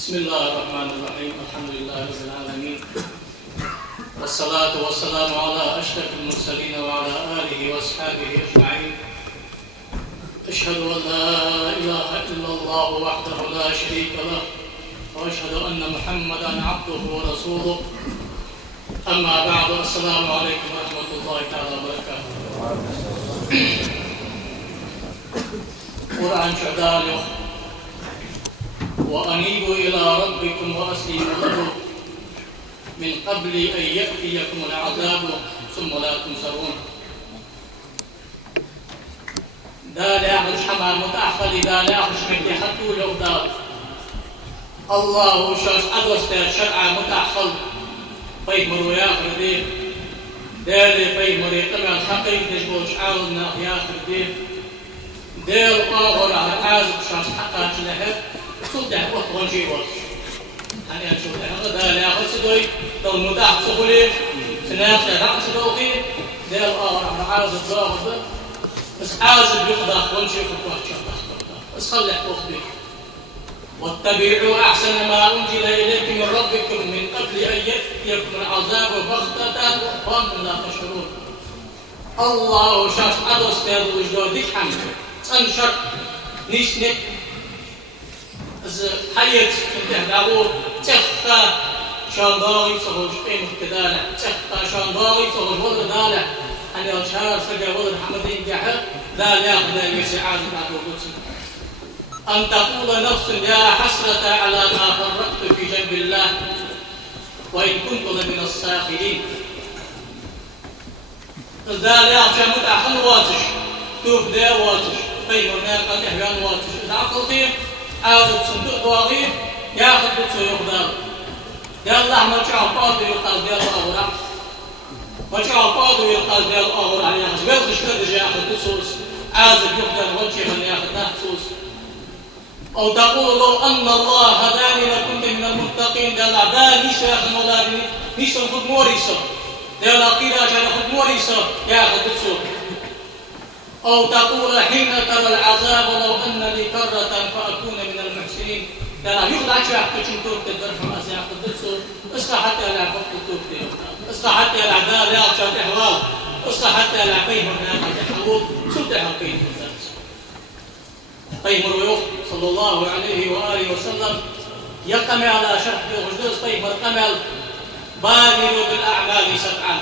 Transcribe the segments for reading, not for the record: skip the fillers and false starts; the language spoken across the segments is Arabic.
بسم الله الرحمن الرحيم. الحمد لله رب العالمين، والصلاة والسلام على أشرف المرسلين وعلى آله وأصحابه أجمعين. أشهد أن لا إله إلا الله وحده لا شريك له، وأشهد أن محمدًا عبده ورسوله. أما بعد، السلام عليكم ورحمة الله تعالى وبركاته. قرآن شعداله وأنيبوا إلى ربكم وأسلموا له من قبل أن يأتيكم العذاب ثم لا تنصرون. دال أخذ حمام متأخر دال أخذ شمكي حتى لو دال الله شاش أدوست شرع متأخر فيمر ياخر ديه دال فيمر يقمع الحقيق تجبوش عاوزنا ياخر ديه دال آخر على عازب شاش حقا تنهب صدق وقت غنجي وقت يعني أنشوف هذا دال أخذ سدوي دل متأخر سهولي سناخ رأس دوقي دال آخر على عازب ضاغط بس عازب يقضى غنجي وقت بس خلي حقوق بك. واتبعوا أحسن ما أنزل إليكم من ربكم من قبل أن يأتيكم العذاب بغتة وأنتم لا تشعرون. الله شاش أدوس تيرو وجدودك حمد تنشر نشنك حيث كنت أقول تخفى شانداري صهوش قيمة كدالة تخفى شانداري صهوش وضع دالة أن يرشار سجى وضع حمدين جحر لا يأخذ يسعى عازم عدو قدسك أن تقول نفس يا حسرة على ما فرطت في جنب الله وإن كنت لمن الساخرين. ذا يرجع متأخر واتش تبدأ واتش طيب هناك إحيان واتش إذا عقلتين عاوزة صندوق ضواغير ياخذ بتسو يقدر يا الله ما جاء قاضي يقال ديال الأغرى ما جاء قاضي يقال ديال الأغرى يعني بيلغش كده ياخذ بتسوس عاوزة يقدر وجه من ياخذ نفسوس. أو تقول لو أن الله هداني لكنت من المتقين قال عبالي شيخ مولاني نيش نخد موريسو قال قيل عشان نخد موريسو ياخذ بتسو. أو تقول حين ترى العذاب لو أن لي كرة فأكون من المحسنين قال يخد عشان تشوفون تدرهم أسياخذ بتسو اسقى حتى لا فقط توبتي اسقى حتى لا عبالي عشان تحوال اسقى حتى لا قيم هناك تحول سلطة قيم طيب الويوف صلى الله عليه وآله وسلم يقم على شرح وجدوز طيب القمل بادروا بالأعمال سبعا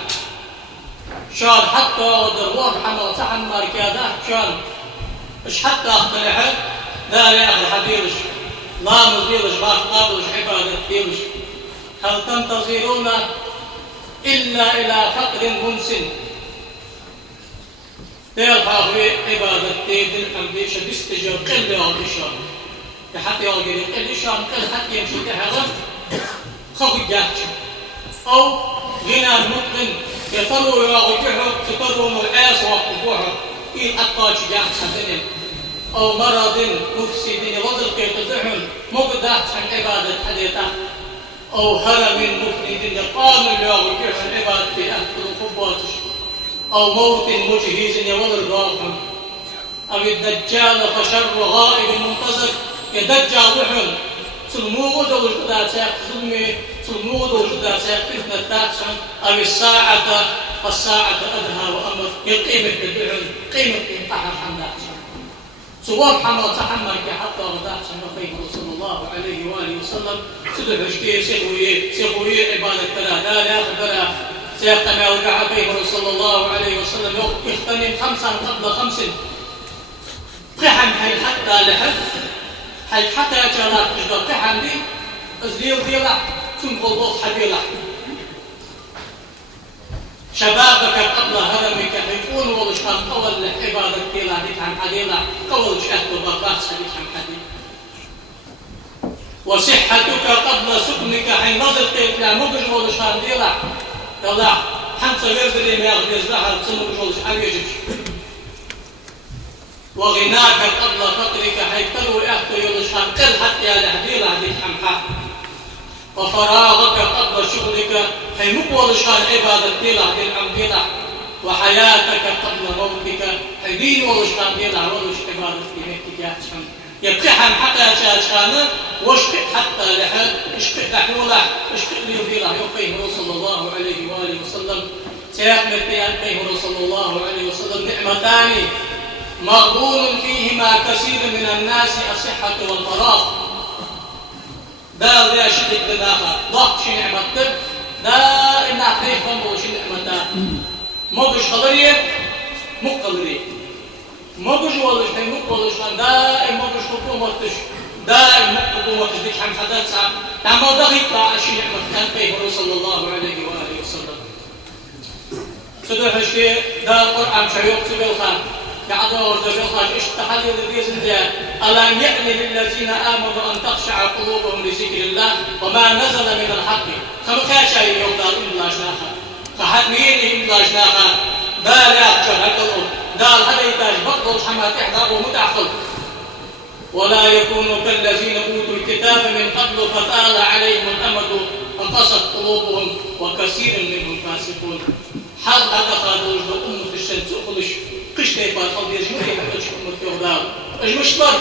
شان حتى ودروار حمل تحمر كذا شان مش حتى اختلحت لا يأخذ حبيرش لا مزيرش باقابلش عبادة بيرش. هل تنتظرون إلا إلى فقر منسن تلقى في عبادة تيدن أمديش بيستجر قل يالشان حتى يالجري قلشان قل حتى يمشي تهرب خوي جاتش أو غنى مطغن يطروا يواجهه تطروا مرآس وقفوها إن أقاش جاتش هدنين أو مرض مفسد وضلق يتزحن مقدات عن عبادة حديثة أو هرم مفند يقام يواجهه العبادة أهل خباتش أو موت مجهز يولد الراحم أو الدجال فشر غائب منتظر يدجال وحل تلمود وجدات ظلمي تلمود وجدات فتنة تاكسن أو الساعة فالساعة أدهى وأمر قيمة الدعم قيمة قحر حمدات سواب حمد تحمل حتى غدات نفيه صلى الله عليه وآله وسلم سدح شكي سيخوي عبادة كلا لا يأخذ سيقتنع الكعبين صلى الله عليه وسلم يغتنم 5 قبل 5 قحن حتى لحد حتى جالات تجدر قحن دي ازليل ديلا ثم غلوط حبيلا شبابك قبل هرمك حيكون ولشان قول عبادة ديلا ديك عن حديلا قول شهد وبرباس ديك عن حديلا. وصحتك قبل سكنك حين نظرت إلى مبج ولشان ديلا الله حمسة يزري ما يزرعها تصنع جولش أبيجش. وغناك قبل فقرك حيثلو إحتو يلشان قل حتى يلهدي لهديك حمحا. وفراغك قبل شغلك حيمقوى لشان عبادة ديلا العمديلا. وحياتك قبل موتك حدين ولشان ديلا ولش عبادة دينك يحشم يبقى حم حقا شاشخانة واشقق حتى لحد اشقق دحولة اشقق ليبيله يقيم صلى الله عليه وآله وسلم سيحمل بأنه صلى الله عليه وسلم نعمتان مغبون فيهما كثير من الناس الصحة والفراغ دا لا شدك دناها ضغط شي نعمتك دائما أحريف فنبو شي نعمتان مبش خضرية مقلرية مبش ولش هي مقلش دائما مبش حكومتش دائما حكومتش ديك حم حدث تعمل دقيقة شي نعمتان بيه صلى الله عليه وآله وسلم سدوح هشكي دا القرآن شيوخ سبيلخان كعضا ورزبيلخان اشتحل يدريزن دا ألم يأن للذين آمنوا أن تخشع قلوبهم لذكر الله وما نزل من الحق خمخاشا يوضع إلا جناخا فحتميني إلا جناخا دا لا جناخا دا الحديثاج بطل حما تحضر ومتعقل ولا يكونوا كالذين أوتوا الكتاب من قبل فطال عليهم الأمد فقست قلوبهم وكثير منهم فاسقون حال هذا خادوش بأمة الشمس أخلش قشتي باطل يجمعي حقش أمة يغدار أجمشتر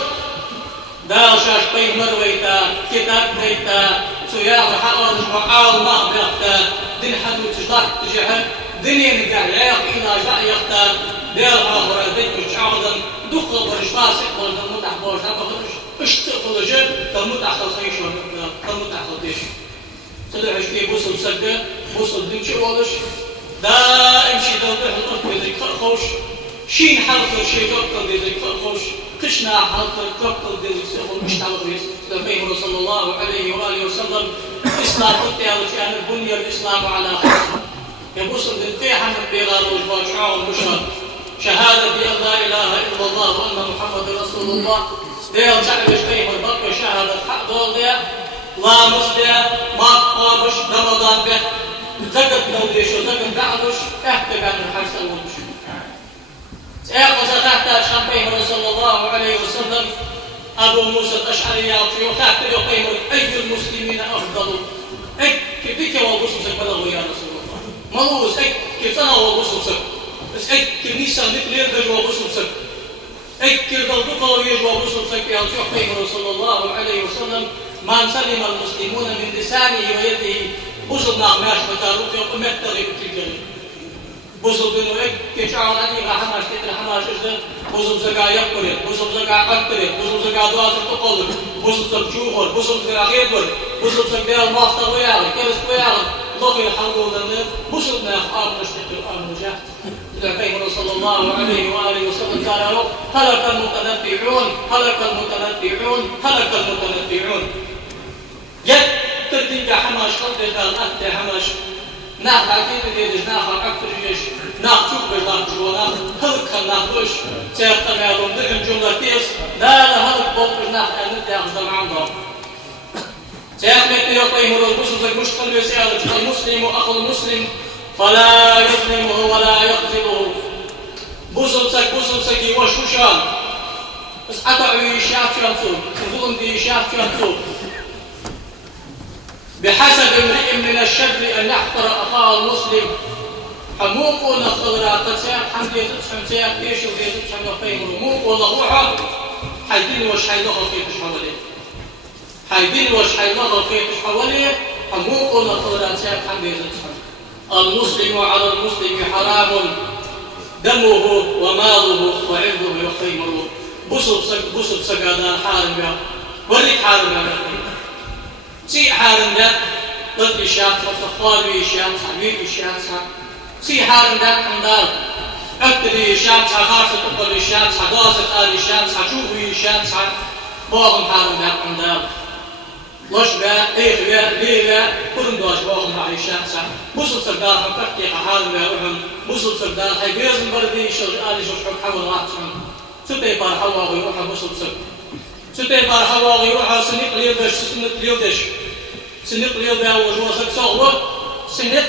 دار شاش بيه مرويتا كتاب بيتا سياغ حقارج معاو ما بيغتا دين حدو تجدح تجهد دنيا نقع العيق إلا جاء يغتا دير آخر البيت مش عغدا دقل برش فاسق ورد المتح بورش هفقرش اشتقل جد تلمتح خلقيش تلمتح خلقيش صدر عشكي بوصل سجة بوصل دمشي ولش دائم شي توضيح الأرض يزيك فرخوش شين حلقة شي قبطل يزيك فرخوش قشنا حلقة قبطل يزيك سيقول مش تعرض يسلم صلى الله عليه وآله وسلم إسلام قلت على شأن البنية الإسلام على خمسة يبصر بالقيحة من بيغار وجواجعه والبشر شهادة بأن لا إله إلا الله وأن محمد رسول الله ديال شعب شبيه والبقى شهادة حق دول ديال لا مصديال ما قابش رمضان به زقت نوديش وزقت بعضش احتق عن الحرس الوضش سيقظ تحت شامبيه صلى الله عليه وسلم أبو موسى الأشعري يعطي وتحت يقيم أي المسلمين أفضل أي كيف وبصصك بلغوا يا رسول الله ملوز أي كيف أنا وبصصك بس أي كنيسة مثل يرجع وبصصك أي كيف ضلقوا ويرجع وبصصك يا رسول الله عليه وسلم ما سلم المسلمون من لسانه ويده بوصل نعماش بتاروك يوم متغي بتجري بوصل بنو إك كشعر علي رحماش تتر حماش إجدر بوصل زكاة يقبل بوصل زكاة قدر بوصل زكاة دعاء تقبل بوصل زكاة جوهر بوصل زكاة غيبر بوصل زكاة الماستر وياغي كرس وياغي الله يحاولوا لنا بوصل ناخ نشتق الآن نجاح لكن صلى الله عليه وآله وسلم قال له هلك المتنبعون هلك المتنبعون هلك المتنبعون جد ترديك حماش خلق قال أنت حماش ناخ عقيدة ديدش ناخ أكثر جيش ناخ شوك بجلاك جوانا هلك ناخ دوش سيبقى ميادون دقن جملة تيس لا هلك بوقش ناخ أنت يأخذ معهم دور سيبقى يقيم الرسول مشكل يسألك المسلم أخو المسلم فلا يظلمه ولا يخذله بوصلسك وشوشان بس أطعوا يشاف شمسوه وظلم دي يشاف شمسوه بحسب امرئ من الشر أن يحقر أخاه المسلم حموق ولا خضراء تسيح حمد يتسحم سيح كيش ويتسحم يقيم رموق ولا روحه حيدين وش حيلغى فيتش حواليه حيدين وش حيلغى فيتش حواليه حموق ولا خضراء تسيح حمد يتسحم المسلم على المسلم حرام دمه وماله وعرضه يقيمه بصب سقادا حارم يا وريك حارم يا سي حارم ده ضد الشاف وتخالي الشاف حبيب الشاف سي حارم ده حمدار أكتري الشاف خاصة تقل الشاف حداثة آل الشاف حشوفي الشاف باغم حارم ده حمدار لوش بقى ايه بقى ليه بقى كلهم دوش باغم مع الشاف بوصل سردار حقيقة حارم يا وهم بوصل سردار حيبيزن بردي شغال يشوف حول راسهم ستة بار حوا ويروح بوصل سرد ستة بار حوا ويروح سنق ليودش سنق ليودش وجوزك صغوة سنق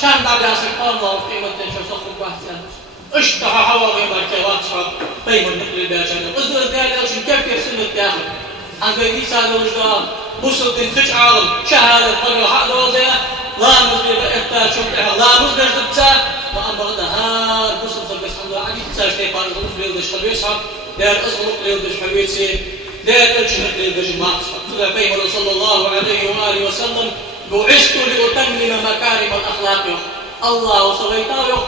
كان بعد ياسك الله قيمة تنشر صغوة واحد اشتها حوا ويروح كواتها قيمة نقل الباشا أصدر ذلك عشان كيف سنق داخل عن بيدي سادة وجدان بوصل تنخش عالم شهادة قبل حق دوزيا لا مزيد إفتاء شمتها لا مزيد تبتاء وأمر دهار بوصل تبس حمد عديد تساشتي قال غلوف ليودش حبيسها دير أصغلق ليودش حبيسي دير أجمع للجماعة تبعي صلى الله عليه وآله وسلم بعثت لأتمم مكارم الأخلاق الله سويته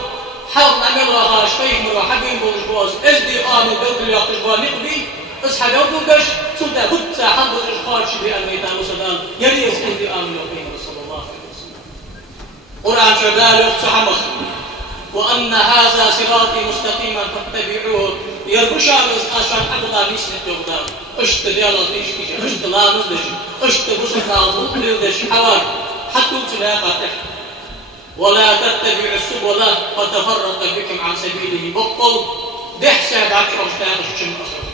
حرم عمل الله شيء مرة حبيب وجواز ازدي آمن دوت اللي يقشبها نقبي اصحى دوت وقش سلطة بطة حرب الإشقاط شبه الميتان وسدان يلي ازدي آمن وقيم صلى الله عليه وسلم قرآن شدال وقت حمخ وأن هذا صراطي مستقيما فاتبعوه يربشان أشان أبدا نسنت يقدر اشت ديال ديش اشت لا نزدش اشت بوسط نازل نردش حوار حتى تلاقى ولا تتبع السبل فتفرق بكم عن سبيله بطل دحسة بعكر وشتاغش شم أخرى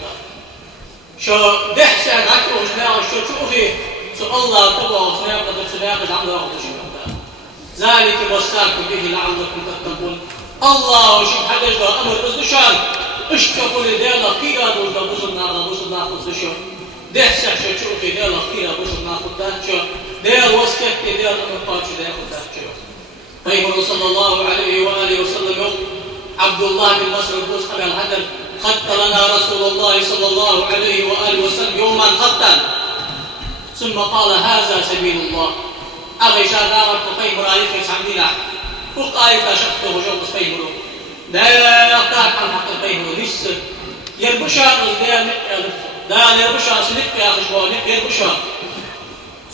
شو دحسة بعكر وشتاغش شو فيه سو الله تبع وشتاغش عم ياخذ شيء ذلك وصاكم به لعلكم تتقون الله وشوف حدش ده أمر أزدشان اشتفوا لديلا قيرا دول ده بوصلنا خذشوا دحسة شو في ديلا قيرا بوصلنا خذشوا ديال وسكت ديال أمر قاتش ديال خذشوا قال صلى الله عليه وآله وسلم عبد الله بن مسعود قال الهدر خط لنا رسول الله صلى الله عليه وآله وسلم يوما خطا ثم قال هذا سبيل الله أغي شادارك وقيم رأيك يسعمدنا وقايت شخصه وجوز قيمه لا يقتاك عن حق القيمه لسه يربشا لا يربشا سلك يا خشبه يربشا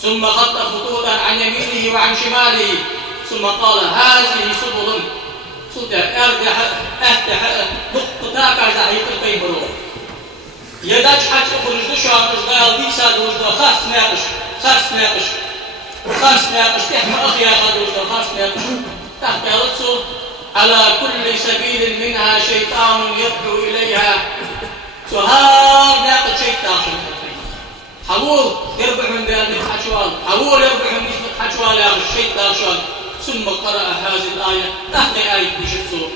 ثم خط خطوطا عن يمينه وعن شماله ثم قال هذه سبل سلطة أرجع أفتح نقطتاك على حقيقة القيمه يداش حاج أخرج دشا أجدال ديسا دوجدا خاص ناقش تحمى أخي أخذ وجدا خاص ناقش تحت يلتصو على كل سبيل منها شيطان يدعو إليها سهار ناقش شيطان حبول يربح من ذلك الحجوال حبول يربح من الحجوال يا الشيطان ثم قرأ هذه الآية تحت آية بشتسو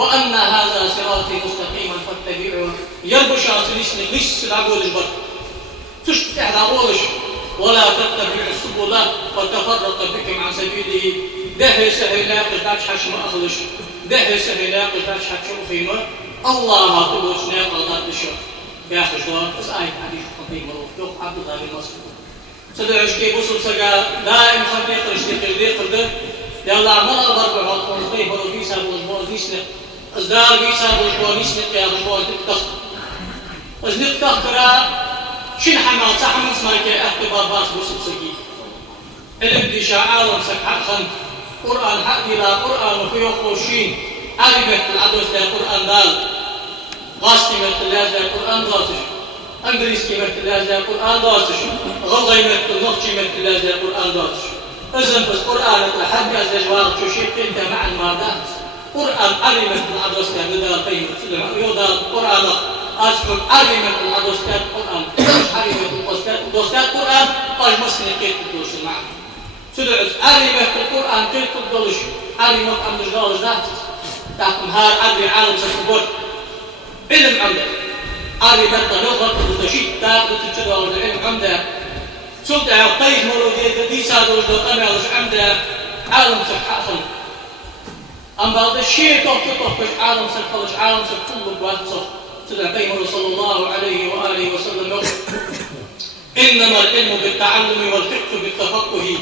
وأن هذا صراطي مستقيما فاتبعوه يربشا سلسل ليس العبول البر تشتح العبولش ولا تتبع السبل فتفرق بكم عن سبيله ده سهل لا قداش حش ما أخلش ده سهل لا قداش حش مخيمة الله تبوش ناقل ذات يا أخي شلون بس آية حديث خطيب مروف يوم عبد الله بن مسعود صدق عشكي بوصل سجا دائم خليق رشتي يلا عمل الضرب على الطريق ولو بيسا بوزبوزنيسنق أصدار بيسا بوزبوزنيسنق يا بوزبوزنيسنق أصدق تخرى شن حمل صحن اسمك اختبار باس بوصل سجي الابدي شعار سكحة خند قرآن حق إلى قرآن وفي وخوشين عربت العدوث للقرآن دال غاستي مثل هذا القرآن داتش أنجليزكي مثل هذا القرآن داتش غلغي مثل نقشي مثل هذا القرآن داتش إذن بس قرآن لحد هذا الجوار تشيك أنت مع المادات قرآن عربت العدوث لهذا القيمة يوضع القرآن أسفل عربت العدوث للقرآن عربت الدوستات القرآن قاج مسكني كيف تدوش المعنى سدعت عربت القرآن كيف تدوش عربت عمد الجوار ذات تاكم هار عربي عالم سكبور علم عمده عربت نغط وتشيد تاكم تتجدوا العلم عمده سلطة عطيج مولودية دي سادوش دو قمع وش عمده عالم سكحاصل أما هذا الشيء توقف عالم سكحلش عالم سكحل بواسطة سيدنا قيمه صلى الله عليه وآله وسلم يقول إنما العلم بالتعلم والفقه بالتفقه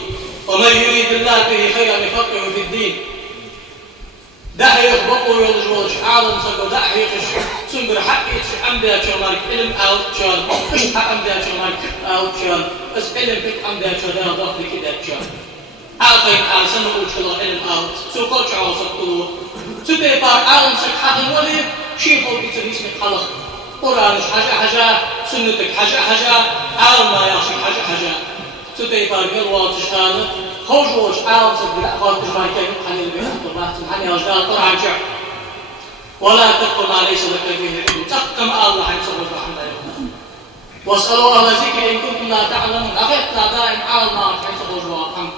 ومن يريد الله به خيرا يفقهه في الدين ده يخبطه ويلجوش عالم سكو ده يخش سنبر حق يتش عمدها شمالك علم أو تشان مش حق عمدها شمالك أو تشان بس علم فقه عمدها شمالك ضغط كده تشان عاقين عن سنة وشلا علم أو سوقات شعور سكتوه سبي بار عالم سكحة الولي شيء فوق اسمك خلق قرآنش حاجة سنتك حاجة عالم ما يعشق حاجة سبي بار قلوة تشتانه خوجوش عالم سبي أخوات تجمعي حني البيت الله سبحانه وتعالى قرآن شعر ولا تقل ما ليس لك فيه علم تقم الله عن صبر رحمه واسألوا أهل ذكر إن كنتم لا تعلمون أخذنا دائم عالم ما عن صبر رحمه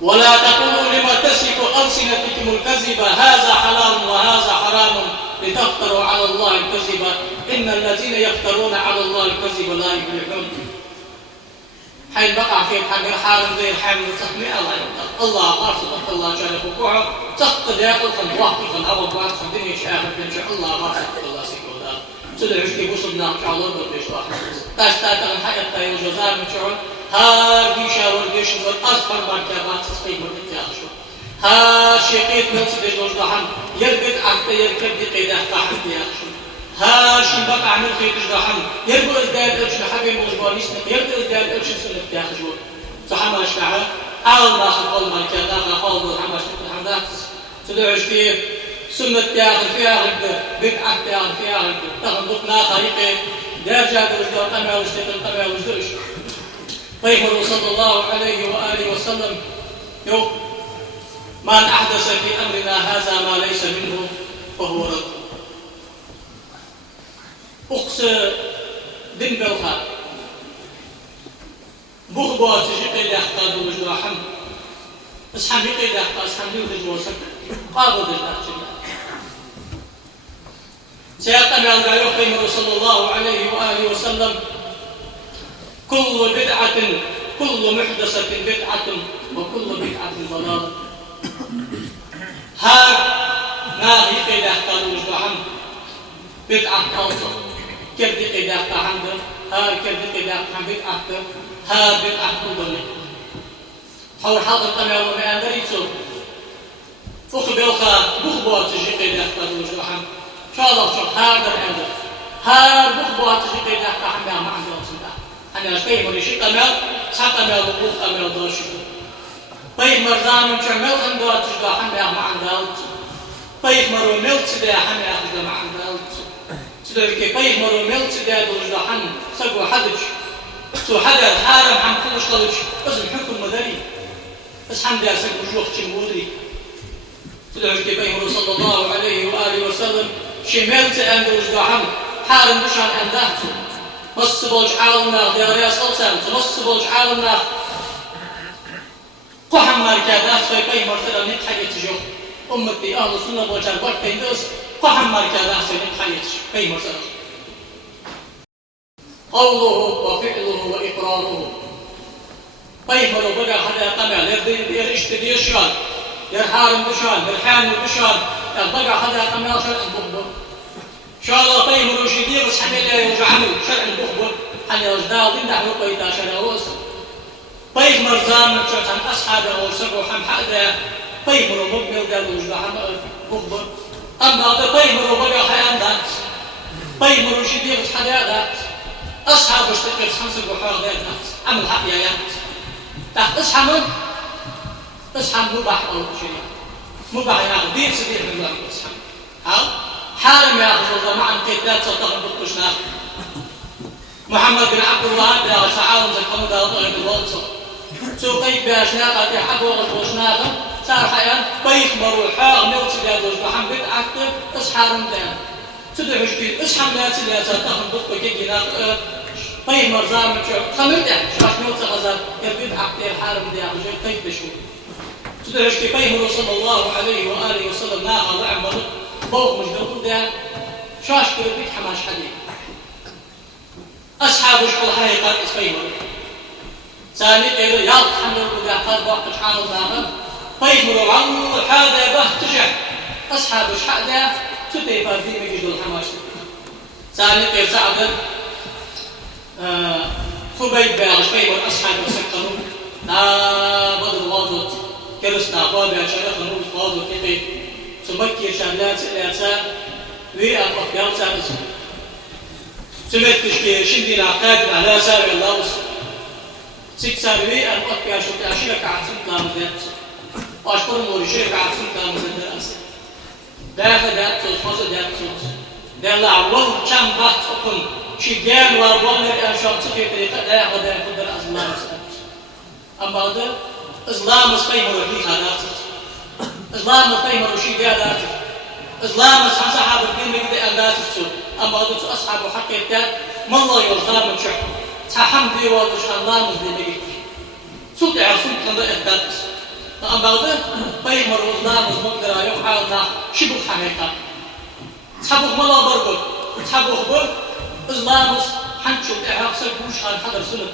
ولا تقولوا لما تصف ألسنتكم الكذب هذا حلال وهذا حرام لتفتروا على الله الكذب إن الذين يفترون على الله الكذب لا يفلحون حين بقع في حال زي الحال تسمي الله غارصة الله جل وعلا تقد ياكل فن واحد فن أول واحد فن دنيا شاهد إن شاء الله غارصة الله سيكون تدعوش كي بوصل ناقش على الأرض بيش واحد تاشتاقن حقا يجوزار مشعور هار ديشا ورقش ور أصفر مركبات تسقيم ورقياشو هار شيقيت نفس بيجوز لحن يربط عقد يركب دي قيدة قاحب دياشو هار شنبق عمل خيطش لحن يربط ازداد ارش لحبي موزبانيس يربط ازداد ارش سنة دياشو صحما اشتعا عال ناخد قول مركبات قول بالحماش الحمدات تدعوش كي سنة تاخذ فيها غد بدعة تاخذ فيها غد تاخذ بطنا خريقة درجة درجة قمع وشتت القمع وشدرش طيب صلى الله عليه وآله وسلم يو من أحدث في أمرنا هذا ما ليس منه فهو رد أقصى دين بلخا بخبوة تجيقي لأخطاد وجدوا حمد اسحم يقي لأخطاد اسحم يوجد وسكر قابل لأخطاد سيقتنع القائم صلى الله عليه وآله وسلم كل محدثة بدعة وكل بدعة ضلالة هار ناهي قيد احتار وجد حمد بدعة توصل كيف دي قيد احتار حمد هار كيف دي قيد احتار بدعة هار بدعة ضلالة حول حاضر قمع ومئان دريتو أخبرك بخبوة تجي قيد احتار وجد حمد شاء الله شوف هذا الأمر هذا بخبوات شيء ده كحمل ما عنده صدق أنا أشتري من شيء كمل ساق كمل وقوف كمل دوش طيب مرزان من شمل عنده تجد حمل ما عنده طيب مرو ملت ده حمل أخذ ما عنده تدرك طيب مرو ملت ده دوش حمل سقوا حدش سو حدا الحارم حم كلش طلش بس الحكم مدري بس حمد ده سقوا جوخ شمودري تدرك بينه صلى الله عليه وآله وسلم شملت أن دوش حمل حارم بشان أندهتو مص بوج عالنا دياريا سلطان مص بوج عالنا قحم مركادات في كي مرتبة نتحيي تجو أمتي أهل السنة بوج البرد بيندوس قحم مركادات في نتحيي كي مرتبة قوله وفعله وإقراره طيب مرو بقى حدا قمع ير اشتدي شان ير حارم بشان ير حامل بشان بقى حدا قمع شان البخبر إن شاء الله طيب مرو شديد بس حبيل يرجعوا شرع البخبر حن يرجعوا دين دحلو قيتا شراوس طيب مرزان شان أصحاب أو سبوا حم حدا طيب مرو مقبل قالوا يرجع حم بخبر أما طيب مرو بقى حيان دات طيب مرو شديد بس حدا دات أصحاب اشتقت خمس البحار ذات عمل حق يا تحت اصحى مباح أو شيء مباح ياخذ دير سدير من الله اصحى أو حارم ياخذ مع القتال صدق بالقشنا محمد بن عبد الله يا تعاون زكمو دا الله بالوصف سوقي باشناقه في حق وغشناقه صار حيان بيخ مروحه نوت يا دوز محمد اكثر اصحى رمضان تدعو جديد اصحى الناس اللي تاخذ بطق كينا طيب مرزان خمرته شاش نوت غزال يريد عقد الحارم دي ابو جيل طيب بشو تدعو جديد طيب صلى الله عليه واله وسلم ناخذ عمر فوق مجدود ده شاش كربيك حماش حديد أصحاب الشغل هاي قال إسماعيل ثاني قالوا يا محمد ويا قال وقت حال الله طيب مروا هذا به تجع أصحاب الشهداء تبي فردي مجدول حماش ثاني قال سعد خبيب باغش بيو أصحاب سكنوا لا بدر واجد كرسنا بابي عشان خنوب واجد كيف سمكي شغلات الأساس وأبقى يوم سمعت شندي العقاد على سابع اللوز سيك سابعي أن أطبع شوك أشيرك عاصم كامزات وأشكر موريشيك عاصم كامزات الأسر داخل دات صوت مصر دات صوت داخل أول كم بحث أكون شجان وأبوان الأنشاء تفي طريقة لا يأخذ الأزلام أما هذا إسلام سقيم ورحيك هذا إسلام سقيم ورشيد هذا إسلام صحاب الدين مجد أندات السود أما هذا أصحاب حقيقة ما الله يرضى من شح تحمدي وش الله مزدي مجد سود عصوم كان إحداث أما هذا بيمر إسلام مقدر يحاولنا شبه حقيقة تحبه ما الله بربط تحبه خبر إسلام حنشوف إحاقسك وش هذا حضر سنة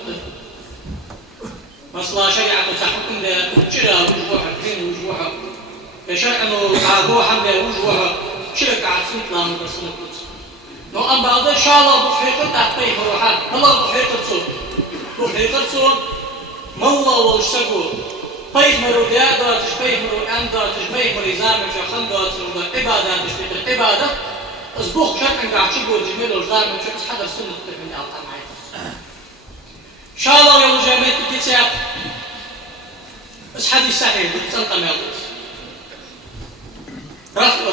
مصلا شريعة تحكم ده شرع وجوه الدين وجوه كشرع إنه عابوه حمله وجوه شرك عصوم الله من رسول الله نو أم بعد شاء الله بحيقة تحقيق روحات الله بحيقة صوت بحيقة صوت مالله والشجو بيت مروديا داتش بيت مرو أن داتش بيت مريزام جخن داتش عبادة تشتغل عبادة أسبوع شك أن قاعد شجو جميل وجدار من شخص حضر سنة من ألقى معي إن شاء الله يوم جامعة تجيء بس حديث صحيح بتنقى مالوس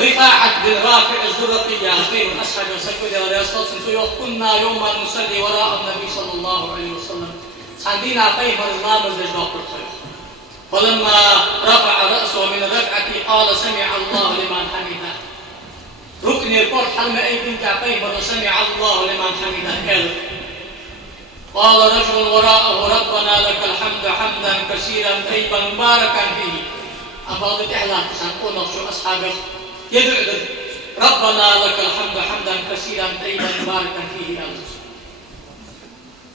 رفاعة بن رافع الزرقي بين أصحاب السكوت عليه الصلاة والسلام كنا يوما نصلي وراء النبي صلى الله عليه وسلم عندنا قيمة الإمام الزجاج الخير فلما رفع رأسه من الركعة قال سمع الله لمن حمده ركن القرط حلم أيدين قيمة سمع الله لمن حمده قال رجل وراءه ربنا لك الحمد حمدا كثيرا طيبا مباركا فيه أبغى تحلى سنقول نفسه أصحابه يدعو ربنا لك الحمد حمدا كثيرا طيبا مباركا فيه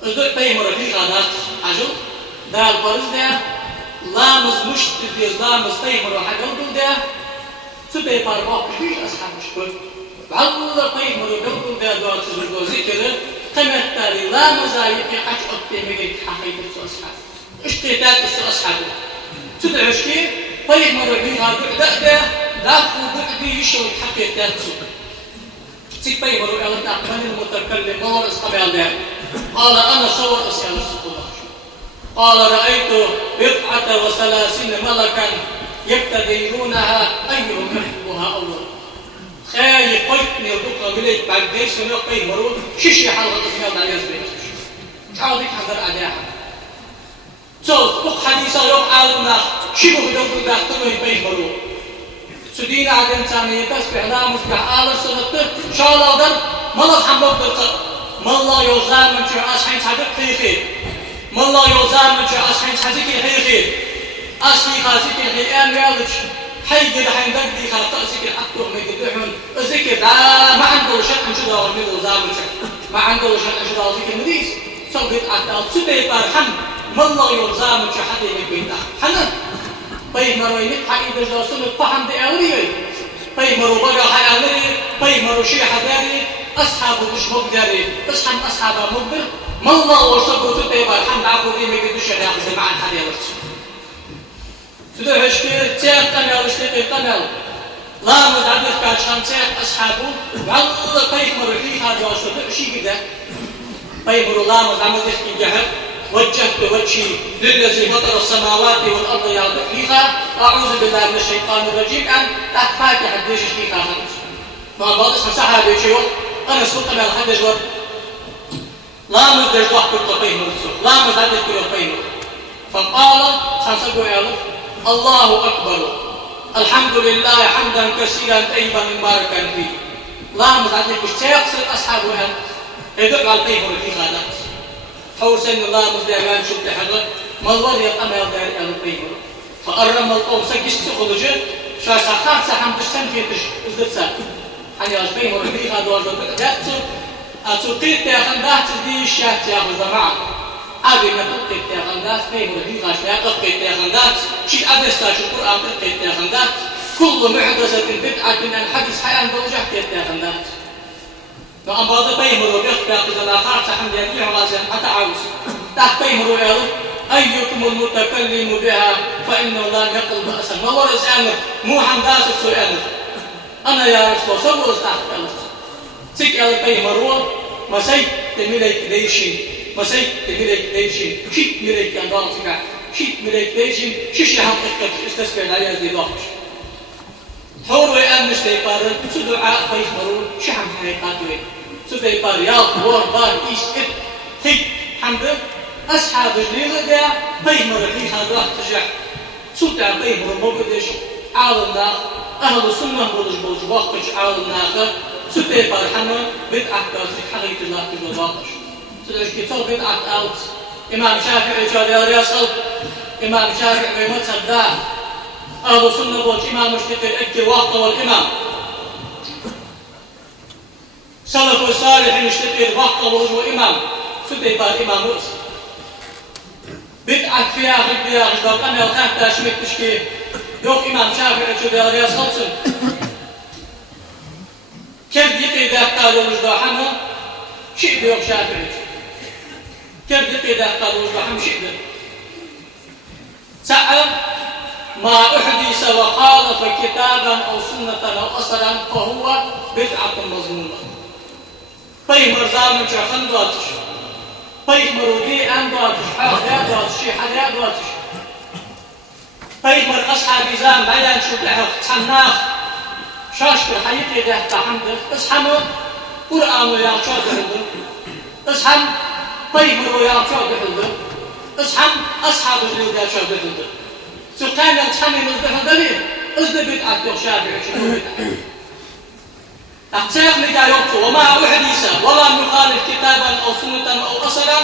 أصدق طيب مرحيش غادات عجل دا البرز دا لامز مشت لامز طيب مرحيش غادات دا سبي بارباق بيش أصحاب شكل والله طيب مرحيش دا دوات سجل ذكر قمت تالي لامز آيكي قش أبتمي حقيقة أصحاب اشتيتات أصحابه تدعشكي طيب مرحيش غادات دافو بقدي يشوي حقيقة أصحابه تكبي مرو أن أقبل المتكلم مور استمع له قال أنا صور أسأل الله قال رأيت 37 ملكا يبتدرونها أيهم يحبها أول خاي قلتني ودقة ملك بعد ديش سنقي مرو شيشي حلقة تسمع على يزبين شعودك حضر أداها صوت بق حديثة يوم عالمنا شبه دقة داختنه بيه مرو سدينا عدن ثانية تسبح لا مسبح آل السنة إن شاء الله دل مالله حمد بالقلب مالله يوزام من شو أشحن صدق خيخي مالله يوزام من شو أشحن صدق خيخي أشحن صدق خيخي أنا يالك حي جد حين دقدي خاطر ذكر أكتر من قدحهم ذكر ما عنده شك من شو ده ومن يوزام من شك ما عنده شك من شو ده ذكر مديس صبيت أكتر سبي بارحم مالله يوزام من شو حتى من بيته حنا طيب مروي نقطع إذا جلسون الطحن دي أوريوي طيب مرو بقى حي أمري طيب مرو شيء حداري أصحابه مش مقدري أصحاب أصحابه مقدر ما الله وصبه تطيبا الحمد عفو دي مقدرش يأخذ معا حد يلبس تدو هشكير تيخ تنال اشتقي تنال لا مدعدك كاشان تيخ أصحابه والله طيب مرو حيث هذا وصبه شيء كده طيب مرو لا مدعدك جهد وجهت وجهي للذي فطر السماوات والأرض يعبد فيها أعوذ بالله من الشيطان الرجيم أن تفاتح الديش فيها خمس ما بعض اسم سحابي شيء أنا سقط من الحدث ور لا مدرج واحد الطبيب مرسول لا مدرج كل الطبيب فقال سنسقوا يا الله أكبر الحمد لله حمدا كثيرا طيبا مباركا فيه لا مدرج كشتاق أصحابه أن يدق على الطيب في هذا حوسين الله مزدهمان شبت حضر ما الله يقام يداري على الطيب فأرم القوم سجست خلجه شاسا خاصة حمد السنفيتش ازدرسا حني أجبين ورحبي هذا وجود جاتو أتوقيت تأخندات دي الشات يأخذ معه أبي ما تلقيت تأخندات بين ورحبي غاشنا تلقيت تأخندات شيء أبستا شو القرآن تلقيت تأخندات كل محدثة بدعة من الحديث حيان برجحت تأخندات نعم بعض بيمر وبيخ إذا الآخر سحمد يبيع غازيا حتى عاوز تحت بيمر ويقول أيكم المتكلم بها فإنه لا يقل بأسا ما ورز أمر مو حمداس السؤال أنا يا رسول الله سورز تحت الله سيك بيمر مسيت تملك ديشين مسيت تملك ديشين شيك ملك كان ضاغط شيك ملك ديشين شيش حقيقة استسبع العياذ بالله حور ويان مستيقار سدعاء فيخبرون شحم حقيقاته سدعاء رياض وور بار إيش إب تي حمد أصحاب الليل ده بيمر الحين هذا ترجع سدعاء بيمر موجودش عالمنا أهل السنة بولج واقش عالمنا سدعاء حنا بدعة تاسك حقيقة الله في الواقش سدعاء كتاب بدعة أوت إمام شافعي جاري رياض إمام شافعي متصدى أهل السنة والإمام مشتق الأجر وقت والإمام سلف الصالح مشتق الوقت والإمام سدي بار إمام رؤس بدعة فيها غير غير أنا الخاف تاشمك تشكي يوك إمام شافعي شو ديال رياض خلصن كرد يقيد قالوا مزدحمه شيء بيوم شافعي كرد يقيد قالوا مزدحم شيء بيوم سأل ما أحدث وخالف كتابا أو سنة أو أثرا فهو بدعة مظلومة. فيمر زامن شخن دواتش فيمر ودي أن دواتش حاجة دواتش شيء حاجة دواتش فيمر أصحاب زام بيان شو له تناخ شاشكر حقيقي ده تحمد اسحمه قرآن ويا شاطر اسحم فيمر ويا شاطر اسحم أصحاب الجودة شاطر سكان يتحمل الدليل أزدبت أكثر شافعي شنو بدعة أحسن لك يوقف وما أحدث ولا يخالف كتابا أو سنة أو أصلا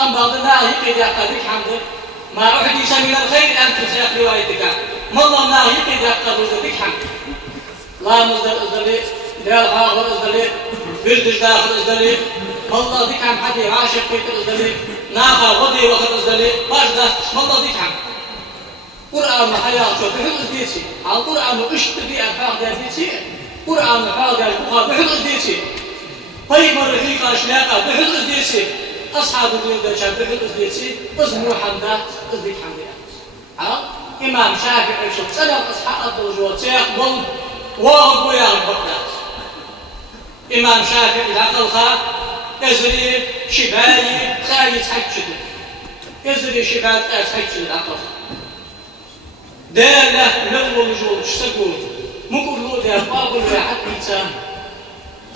أم بعض الله يقيد يقضيك حمد ما أحدث من الخير أن تسيق روايتك ما الله يقيد يقضيك حمد لا مصدر أزدلي دال آخر أزدلي بردش داخل أزدلي ما الله ديك عم حدي عاشق فيك أزدلي ناخا غدي وخر أزدلي باش داستش ما الله ديك عم قرآن حياة بحل أزديتي على القرآن اشتبي أنفاق دابيتي قرآن حاضر البخار بحل أزديتي طيب الرحيقة أشلاقة بحل أزديتي أصحاب الجودة شاب بحل أزديتي اسمه حمدات أزديك حمدات إمام شافعي شوف سنة أصحاب الجوات سيقبل واغب ويا البغداد إمام شافعي العقل خاب يزري شبايي خايت حق شدد يزري شبايي خايت حق شدد العقل دالة نغلو الجود اشتقوا مقولوا ده قابل واحد إنسان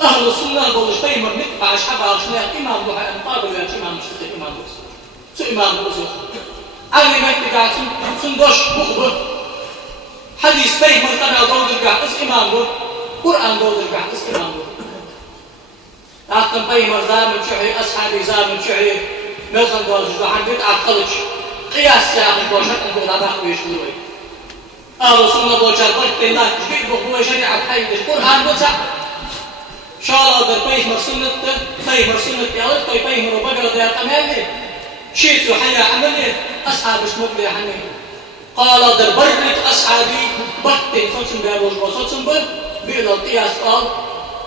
أهل السنة بولش دايما نقطع أصحابها أشناء إمام بوحي أن قابل واحد إمام مشتقى إمام بوزر سو إمام بوزر علي ما يتقاعدون سندوش مخبر حديث دايما قناة دور القاعد إس إمام بو قرآن دور القاعد إس إمام بو لكن دايما زامن شعي أصحابي زامن شعي ملخن دوازج وحن بدعة خلج قياس يا أخي بوشك أنقول هذا أخوي شلوي أهل السنة بوشك بلتين لا تشبيك بخبوة شريعة حيث القرآن بوشك شاء الله در بيمر سنة يالد بيمر وبقر ديال أمالي شيت وحيا عملي أصحاب اسمك يا حنين قال در برد أصحابي بطن فتن بابوش بوصوتن بل بإلى القياس قال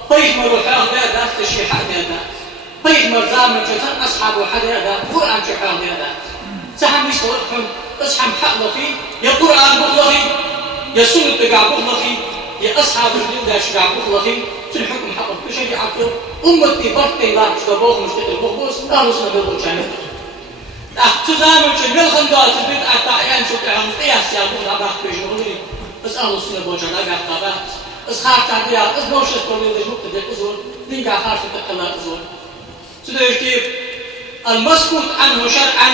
بيمر وحيا ديال دافت الشيء حق ديال دافت بيمر زامن جتن أصحاب وحيا ديال قرآن شحيا ديال دافت سحم يسوطهم اسحم حق لخي يا قرآن بخلخي يا سنة تقع بخلخي يا أصحاب الجودة شقع بخلخي الحكم حقق بشريعته أمتي برتي لا تشتبوه مشتقل بخبوس قالوا سنة بالبوشانة تزامن شميل خندات البيت أعطايان شكرهم قياس يا أبوه العباق بيجمهوري بس قالوا سنة بوشانة قاعد قابات بس خارج تعديات بس بوشة قولي ليش مقتدر أزول دين قاعد خارج تتقلى أزول سنة كيف المسكوت عنه شرعا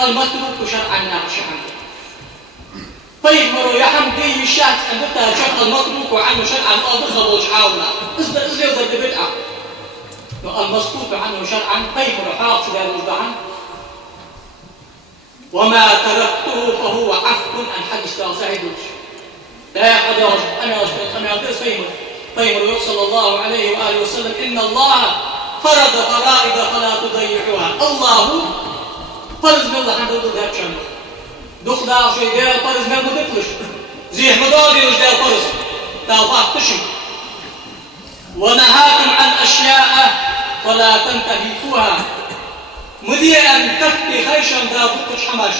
المتروك شرعا ناقش عنه فيمروا يا حمدي يشات أنت شرع المطلوب عنه شرعا أضخم وجعاونا إزلي وضد بدعة المسكوت عنه شرعا فيمروا حاط شبه المجدعا وما تركته فهو عفو عن حدث لا سعيدوش لا أحد يرجع أنا أشبه أنا أبدأ فيمروا صلى الله عليه وآله وسلم إن الله فرض فرائض فلا تضيعوها الله فرض من الله حمد الله بشأنه دخل شيء ديال الفرز ما بدكلش زي مداري وش ديال الفرز تاوفاق تشي ونهاكم عن أشياء فلا تنتهكوها مدي أن تكتي خيشا دا بطش حماش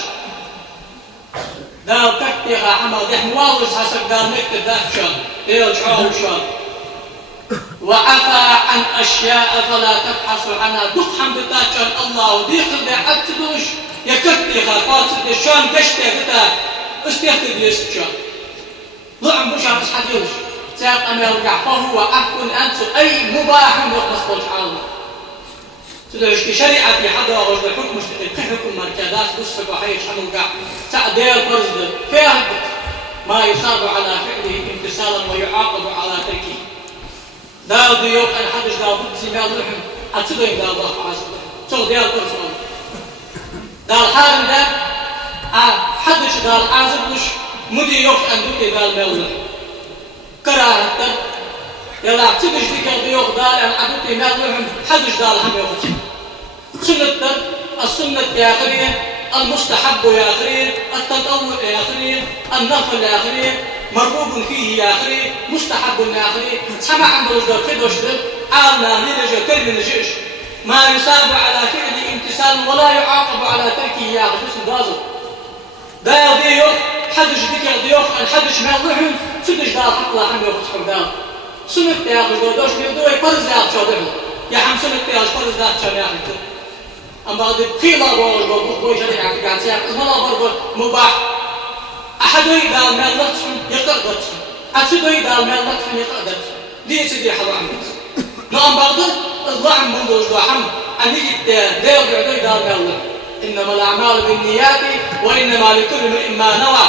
دا تكتي حماش دي حموالس حسك دا مكت دا شان ديال شعور شان وعفى عن أشياء فلا تبحثوا عنها دق حمد تاجان الله ديخل دا حتدوش يكتي خافات الشان قشته بتا استيقظ يسجان ضعم بشار اصحاب يوش ساق أن يرجع فهو عفو أنت أي مباح وقصد الله سلوش شريعة في حضر رجل الحكم تحكم مركزات بصفك وحيش حمل قاع تعديل فرزد فيها ما يصاب على فعله امتثالا ويعاقب على تركه دال ضيوف أن حدش دال بطسي مال رحم أتصدق دال ضغط عزب صغ ديال فرزد دال حارم ده حدش دال عازب مش مدي يوقف أن دوتي دال مال رحم كراهة يلا تبش ديك الضيوف دال أن عدوتي مال رحم حدش دال هم يوقف سنة السنة يا أخرين المستحب يا أخرين التطوع يا أخرين النفل يا أخرين مرغوب فيه يا أخي مستحب يا أخي سمع عن بلدر كدوش دل عالنا نيجي ترمي نجيش ما يصاب على فعل امتثال ولا يعاقب على تركه يا أخي اسم دازو دا ضيوف حدش ذكر ضيوف الحدش ما يضحون سدش دا حق لا حم يخص حمدان سنت يا أخي دوش دوي برز يا أخي شو يا حم سنت يا أخي برز يا أخي أم بعد قيلة بوش شريعة قاعد سياق اسمه برضو مباح أحد يدال مالتهم يقدرتهم أحد يدال مالتهم يقدرتهم دي سيدي حرام نعم بعد الظلم منذ وجدهم أن يجد ديل يدال مالتهم إنما الأعمال بالنيات وإنما لكل امرئ ما نوى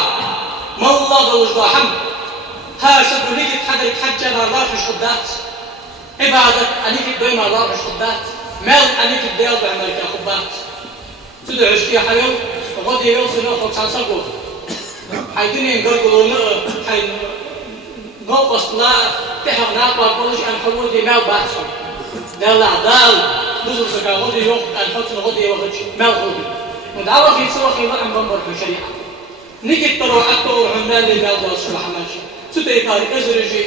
ما الله وجدهم هاشد نجد حدك حجة ما الله في شدات عبادة أن يجد بما الله في شدات مال أنك الديال بعملك يا خبات تدعو عشتي حيو وغدي يوصل نوخك سانساقو حيدني نقرقلون حي نوقص لا تحق ناقوى قولش أن حول دي مال باتهم دال عدال نزل سكا غدي يوق أن فتن غدي وغدش مال غدي ودعوة في سوى خيضا عن بمبر في شريعة نجد تروعته عمال لي مال دوصل حماشي تدعي قاري ازرجي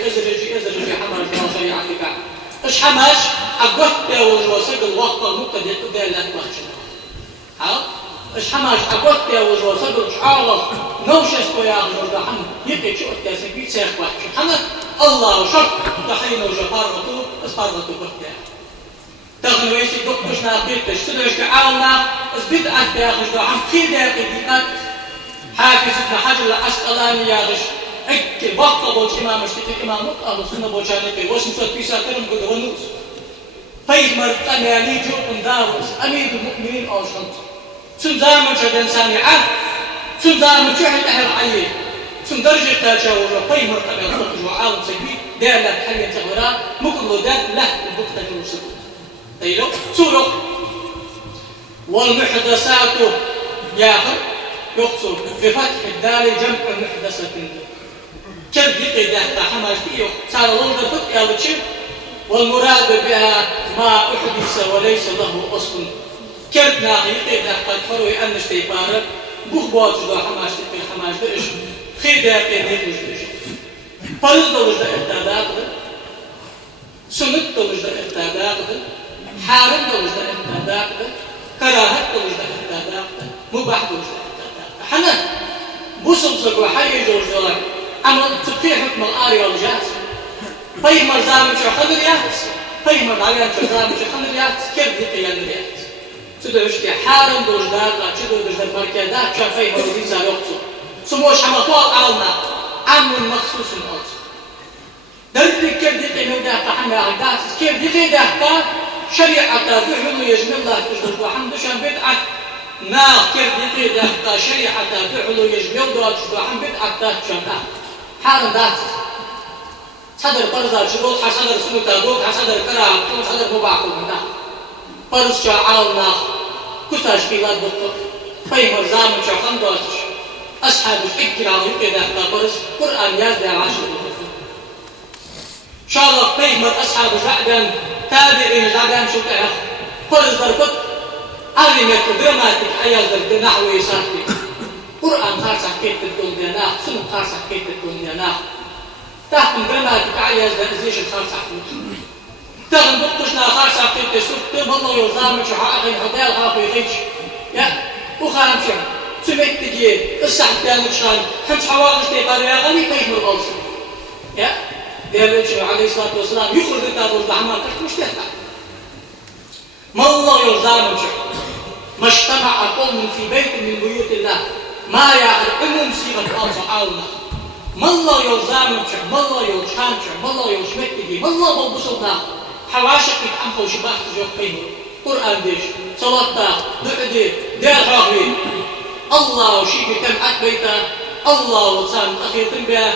حماشي وشريعتك اش حماش اقوت وجوسك الوقت المبتدئ تبدا لا تبخشنا ها اش حماش اقوت وجوسك عارف نوشس ويا غير حم يبقى شو التسبيح سيخ واحد حمد الله شرط تحين وجفارته اسفارته بكده تغنويش دكتوش ناقيتش تدرش كعالنا اسبيت يا غير حم في دقيقه حافظ ابن حجر العسقلاني يا غش اك وقت بوش امام اشتكي امام اهل السنه بوشانك وسنت بيسا كرم قد ونوس فايز مرتان يالي جو انداوس امير المؤمنين او شنط سنزام جدن سامعان سنزام جهد اهل عيه سن درجه تجاوز فاي مرتان يالي جو عالم سيبي دالك حاليا تغورا مكرو دال له البكتة الوسط ايلو سورو والمحدثات ياخذ يقصر بفتح الدال جمع محدثة كيف يقيد حماش ديو صار لوندا فك يا وجه والمراد بها ما احدث وليس له اصل كيف يقيد قد فروي ان استيفار بوخبوت دو حماش دي حماش ديش خيدا كيديش فرض وجد اعتادات سنت وجد اعتادات حارم وجد اعتادات كراهه وجد اعتادات مباح وجد حنا بوصل سقوا حي جوجوي أما تبقي حكم الآري والجات طيب مرزام شو خمر ياتس طيب مرزام شو زام شو خمر ياتس كيف يقيان ياتس تدعوش كي حارم دوجدات لا تدعو دوجدات مركزات شافي مروديزا يقصو سموش حما طوال عالنا عام مخصوص الأرض دلتك كيف يقيان يوداك حمي عدات كيف يقيان شريعة بحلو يجمل الله تجدد وحمد شان بدعك ما كيف يقيد يحتى شريعة فعله يجمل دوات شباحا بدعة شمع حارم ذات صدر برزا شروط حصدر سنة دوت حصدر كرام حصدر مباحة من ذات برز شعالنا كتاش بيلاد دكتور في مرزام شعخان دواتش أصحاب الفكرة يقيد يحتى برز قرآن يازد عشر شارك بيمر أصحاب زعبان تابعين زعبان شو تعرف برز دربط علمت دراماتيك أياز در نحو يسافي قرآن خارسة كيف تكون ديناخ سنة خارسة كيف تكون ديناخ تحكم دراماتيك أياز در زيش خارسة تغن بطشنا خارسة كيف تسوف والله يوزام شحاء غين حدال غافو يغيش يا وخام شحا سمعت تجيه السحتان شان حنش حواغش تيقاري يا غني كيف مرغلس يا ديال عليه الصلاة والسلام يخرج التابوز بحمار كيف مش تحت ما الله يوزام شحا ما اجتمع قوم في بيت من بيوت الله ما يعلمهم صيغة أصحابنا ما الله يوزامك ما الله يوشانك ما الله يوشمكتي ما الله بوصلنا حواشك أنفو شباح تجوك قيمه قرآن ديش صلاة دعدي دير حاغي الله شيك تم أكبيتا الله وصام أخير تنبيه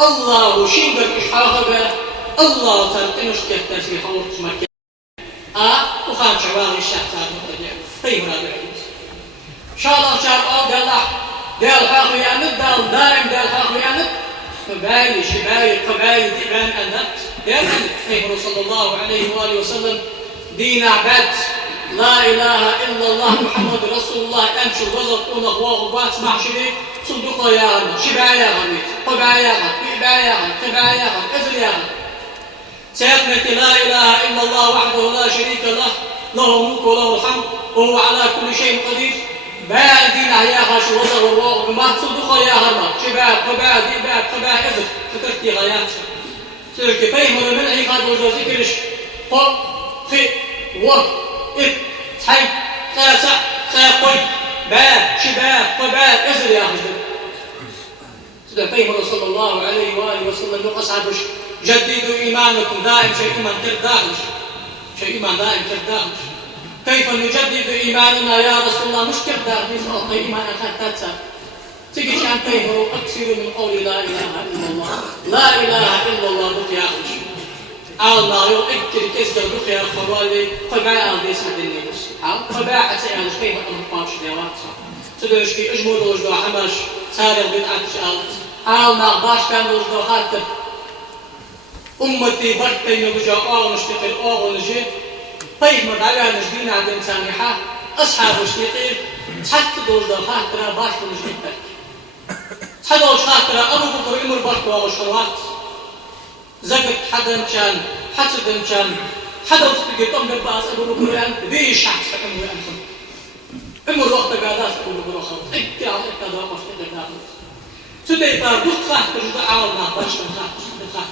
الله شيك إشحاغ به الله وصام تنشكي تنسي حورت مكة وخان شعواغي الشعتان متجع طيب هذا العيد شاء الله شاء الله دال حاقي أنت دال دائم دال حاقي أنت قبائل شبائل قبائل ديبان أنت دائما النبي صلى الله عليه وآله وسلم دين عباد لا إله إلا الله محمد رسول الله أمشي الوزر قونا غواغ وبات محشري صندوق يا غمي شبع يا غمي طبع يا غمي بيبع يا غمي تبع يا غمي أزل يا غمي سيثبت لا إله إلا الله وحده لا شريك له له الملك وله الحمد وهو على كل شيء قدير بعدين يا غاش وزر وغواغ بما صندوق يا غمي شبع طبع ديبع طبع أزل فترتي غيات سيرك بيمر من عقاد وجوزي كرش قر خي ور إب حي خاسع خاقوي باب شباب طباب أزل يا أخي سيدنا بيمر صلى الله عليه وآله وسلم يقص عبش جددوا إيمانكم دائم شيء إيمان كرداهش شيء إيمان دائم كرداهش كيف نجدد إيماننا يا رسول الله مش كرداه نسأل إيمان أخذت تيجي عن بيمر أكثر من قول لا إله إلا الله لا إله إلا الله بك يا أخي الله يؤكد كسر بقيا خوالي طبعا ديس الدنيا بس طبعا أتيان شيء ما تنقاش ديوات تدرش كي أجمل وجدوا حماش سارع بدعة شال ما باش كان وجدوا خاطر أمتي برتين وجا نشتغل نجي طيب ما على نجدين عند إنسان حا أصحاب اشتغل حتى وجدوا خاطر باش نجي حتى خاطر أبو بكر إمر برتوا وشروات زكت حدا كان حسد كان حدا وصدق قم بالباس أبو بكر يعني بيش حس حكم وأنفم أمر وقت قاداس أبو بكر خلاص إكتي على إكتي ما شتى قاداس سدي تردد خاطر جدا عالنا باش خاطر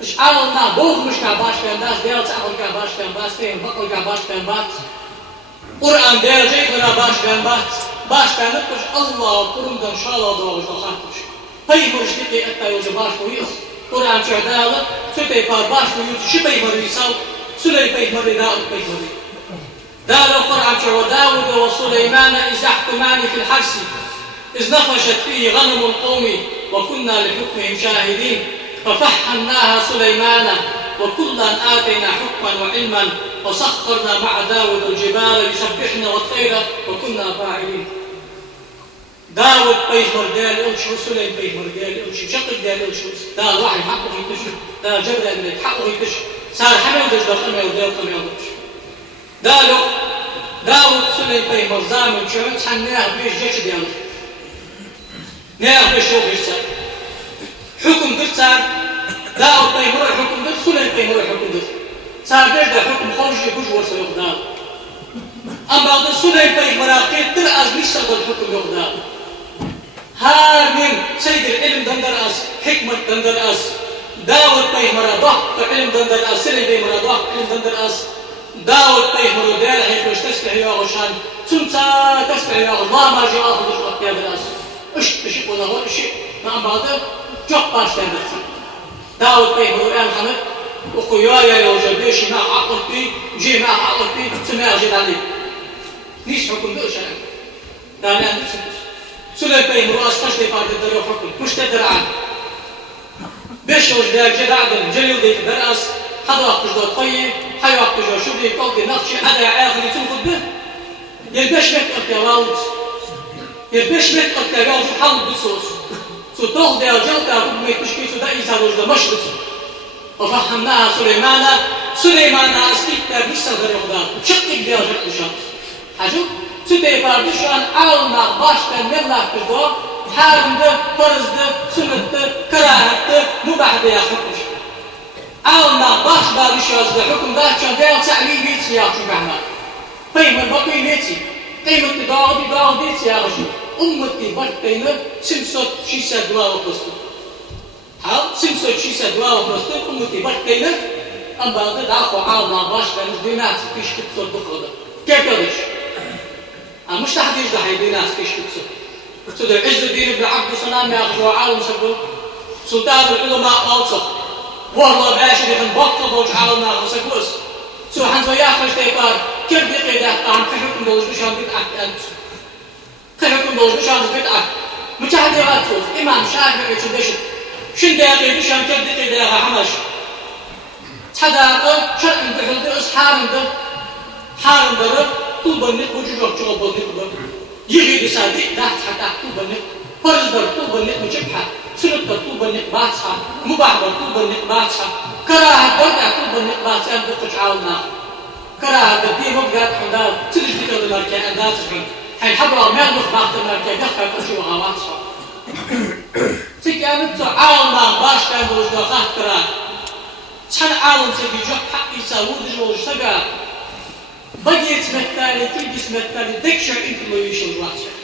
مش عالنا بوه مش كاباش كان داس ديال تعمل كاباش كان باس تين بقول كاباش كان بات قرآن ديال جيبنا باش كان باش كان نقش الله قرآن إن شاء الله دواج خاطر طيب مرشتي أنت يوجباش ويص قرآن شعدالة سوتي باش ويوت شبي مريسال سلي بيت مري داود بيت مري دار القرآن شعداود وسليمان إذ يحكمان في الحرث إذ نفشت فيه غنم القوم وكنا لحكمهم شاهدين ففحمناها سليمان وكلا آتينا حكما وعلما وسخرنا مع داود الجبال يسبحن والطير وكنا فاعلين داود بيجمر ديال أوشو سليم بيجمر ديال أوشو شقل ديال أوشو دا الوحي حقه يتشو دا جبل أمريك حقه يتشو صار حمل دجل قمي وديال قمي ودجل داود سليم بيجمر زامن شو تحن نياه بيش جيش ديال نياه بيش يوغيش صار حكم در صار داود بيجمر حكم در سليم بيجمر حكم در صار بيش دا حكم خوشي بوش ورسا يغدال أما دا سليم بيجمر أقيد در أز بيش سقل حكم يغدال هار من سيد العلم دندر أس حكمة دندر أس داود بيهمرا ضحك علم دندر أس سلي بيهمرا ضحك علم دندر أس داود بيهمرا دار حيث تسبح يا غشان سمتا تسبح يا الله ما جاء أخذ وقت يا براس إيش ولا هو إيش ما بعد جق باش تنبت داود بيهمرا الآن خمد وقيايا يوجبيش ما عقلتي جي ما عقلتي سمع جد عليه ليش حكم بأشان لا لا سليم بيهمرا أسقش لي بعد الدرجة حكم مش تدري عنه بيش وجدك جد عدم جليل ديك برأس حدا وقتش دو طيب حي وقتش دو شبلي قلبي نقشي حدا يعاقل يتنفض به يلبش مك أبتغاوت يلبش مك أبتغاوت حال بسوس سو تغضي الجلطة ربما يتشكي سودا إيسا وجد مشبط وفهمناها سليمان أسكيت بيسا در يغدار شقك دي الجلط الشمس حاجو سودا باردشان عالنا باشتا ملا كردو حارمده فرزده سنته كراهته مباحده يا حكمش عالنا باش باردش يازده حكم داشان ديال تعليم بيتي يا شو معنا قيمة بقي بيتي قيمة داودي بيتي يا رجل أمتي بقينا سمسوت شيسا دواء وقصته حال سمسوت شيسا دواء وقصته أمتي بقينا أما هذا دعقوا عالنا باش بانش دينات كيش كتسو الدقرة كيف يدش مش تحت يجدح يدينات كيش كتسو سيد عز الدين بن عبد السلام يا أخي وعالم سبب سلطان العلماء أوصف والله باشر يخن بطل وجعلنا وسكوس سو حنزو يا أخي اشتيقار كيف دقي ده طعم كيفكم دوش بشان بدعك أنت كيفكم دوش بشان بدعك مجاهد يغاتوز إمام شافعي يتشدش شن دقي بشان كيف دقي ده حمش تحداق شرق بحل دقس حارم ده طوبا نت وجوجوك جواب نت يجي بسادي لا تحداق طوبا نت فرزبر طوبا نت مجبحة سنة طوبا نت باتها مباحبر طوبا نت باتها كراهة برقع طوبا نت باتها بقج عاونا كرا بدي مبقى حدا تجي تقول لك أنا لا تفهم حين حبوا ما نخبط لك دخل كل وهوات تيجي أنت عالم باش كانوا دخل كرا شن عالم تيجي جو حق يسوون جو سجى بديت مثالي تلبس مثالي دكشة أنت ما يشوف واحد